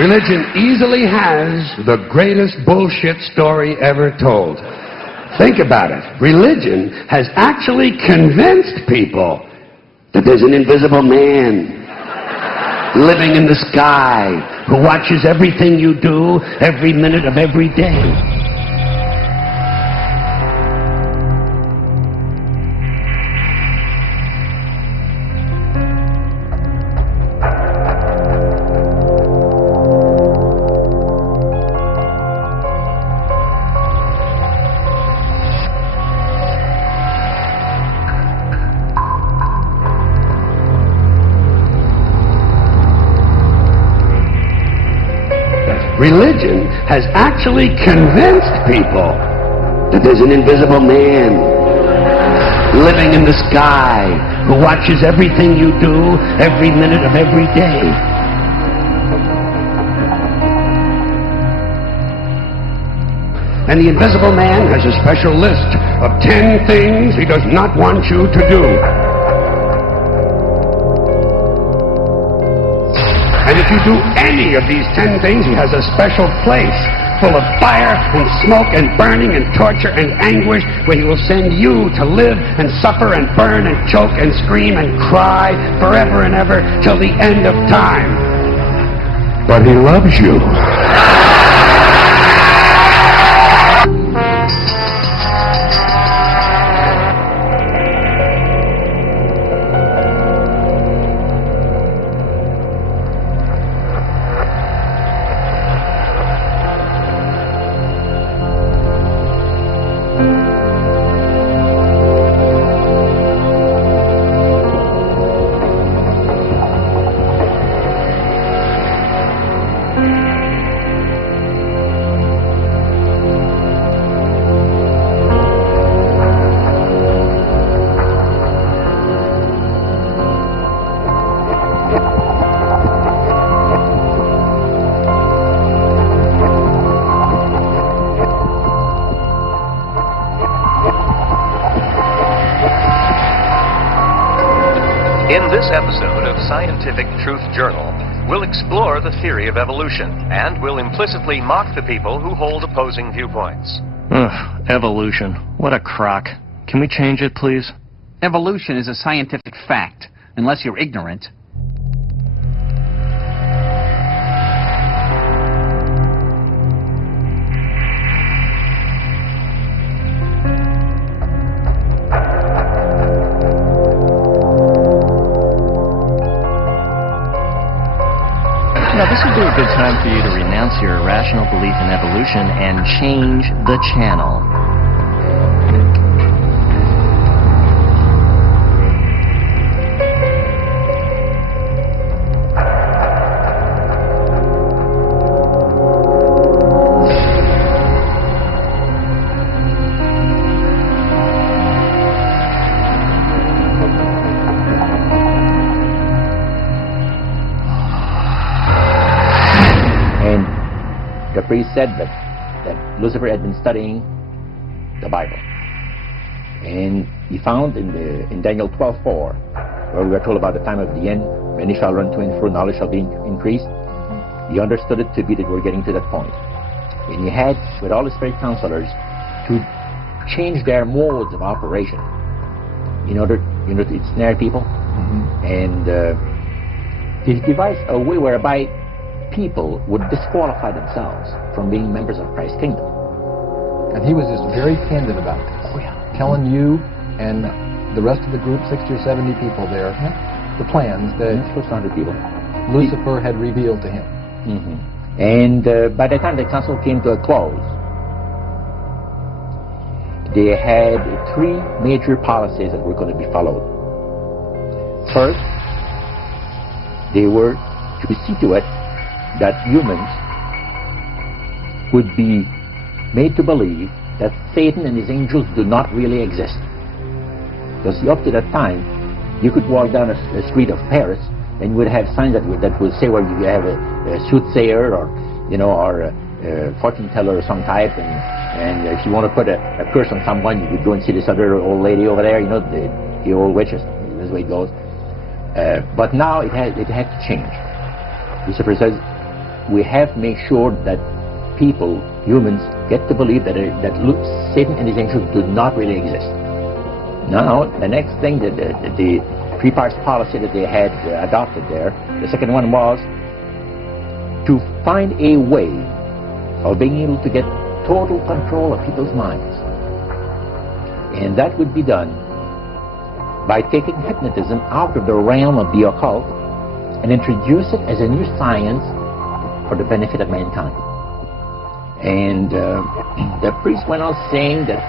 Religion easily has the greatest bullshit story ever told. Think about it. Religion has actually convinced people that there's an invisible man living in the sky who watches everything you do every minute of every day. Religion has actually convinced people that there's an invisible man living in the sky who watches everything you do every minute of every day. And the invisible man has a special list of 10 things he does not want you to do. And if you do any of these 10 things, he has a special place full of fire and smoke and burning and torture and anguish where he will send you to live and suffer and burn and choke and scream and cry forever and ever till the end of time. But he loves you. In this episode of Scientific Truth Journal, we'll explore the theory of evolution, and we'll implicitly mock the people who hold opposing viewpoints. Ugh, evolution. What a crock. Can we change it, please? Evolution is a scientific fact, unless you're ignorant. Now, this would be a good time for you to renounce your irrational belief in evolution and change the channel. The priest said that Lucifer had been studying the Bible, and he found in Daniel 12:4, where we are told about the time of the end, many shall run to and fro, knowledge shall be increased. He understood it to be that we're getting to that point, and he had, with all his spirit counselors, to change their modes of operation in order, to ensnare people, and he devised a way whereby people would disqualify themselves from being members of Christ's kingdom. And he was just very candid about this. Oh, yeah. Telling you and the rest of the group, 60 or 70 people there, the plans that close to 100 people. Lucifer had revealed to him. And by the time the council came to a close, they had 3 major policies that were going to be followed. First, they were to see to it that humans would be made to believe that Satan and his angels do not really exist. Because up to that time, you could walk down a street of Paris and you would have signs that would say, well, you have a soothsayer or a fortune teller of some type, and if you want to put a curse on someone, you would go and see this other old lady over there, the old witches. That's the way it goes. But now it had to change. Lucifer says, we have to make sure that people, humans, get to believe that Satan and his angels do not really exist. Now, the next thing, the three-part policy that they had adopted there, the second one was to find a way of being able to get total control of people's minds. And that would be done by taking hypnotism out of the realm of the occult and introduce it as a new science for the benefit of mankind. And the priest went on saying that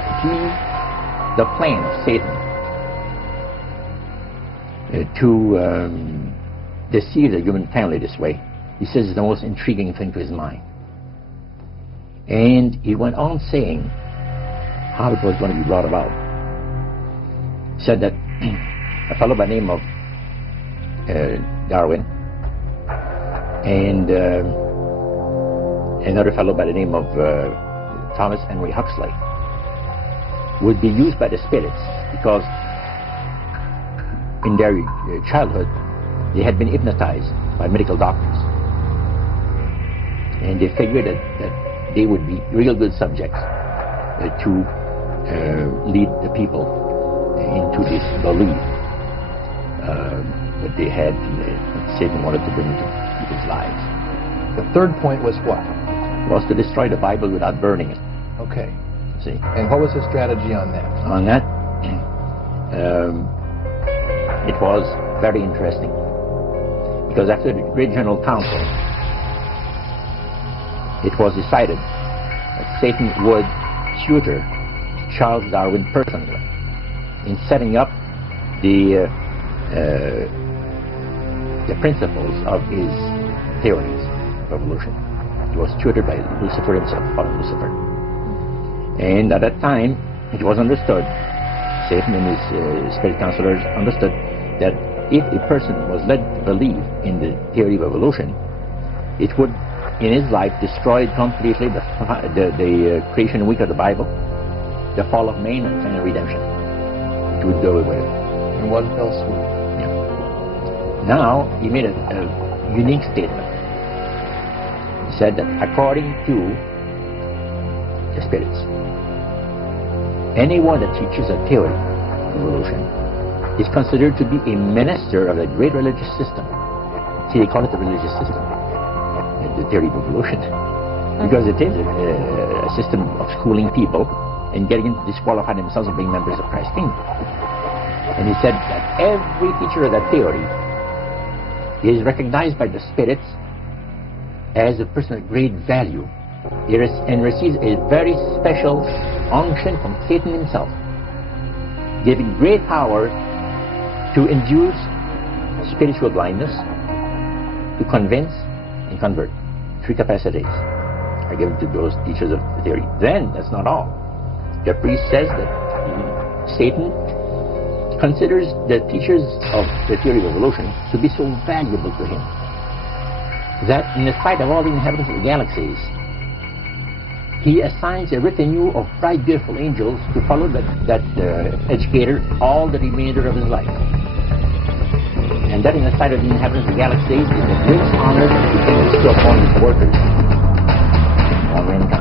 the plan of Satan to deceive the human family this way, he says, is the most intriguing thing to his mind. And he went on saying how it was going to be brought about. He said that a fellow by the name of Darwin and another fellow by the name of Thomas Henry Huxley would be used by the spirits because in their childhood they had been hypnotized by medical doctors, and they figured that they would be real good subjects to lead the people into this belief that they had, that Satan wanted to bring into people's lives. The third point was what? Was to destroy the Bible without burning it. Okay. See? And what was his strategy on that? On that, it was very interesting. Because after the Great General Council, it was decided that Satan would tutor Charles Darwin personally in setting up the principles of his theories of evolution. He was tutored by Lucifer himself, Father Lucifer. And at that time, it was understood, Satan and his spirit counselors understood, that if a person was led to believe in the theory of evolution, it would, in his life, destroy completely the creation week of the Bible, the fall of man, and final redemption. It would do away with it. In one fell swoop. Yeah. Now, he made a unique statement. He said that according to the spirits, anyone that teaches a theory of evolution is considered to be a minister of the great religious system. See, they call it the religious system, the theory of evolution, because it is a system of schooling people and getting them to disqualify themselves of being members of Christ's kingdom. And he said that every teacher of that theory is recognized by the spirits as a person of great value and receives a very special unction from Satan himself, giving great power to induce spiritual blindness, to convince and convert. Three capacities are given to those teachers of the theory. Then, that's not all. The priest says that Satan considers the teachers of the theory of evolution to be so valuable to him that in the sight of all the inhabitants of the galaxies, he assigns a retinue of bright, beautiful angels to follow that educator all the remainder of his life. And that in the sight of the inhabitants of the galaxies is the greatest honor that he can bestow upon his workers, on mankind.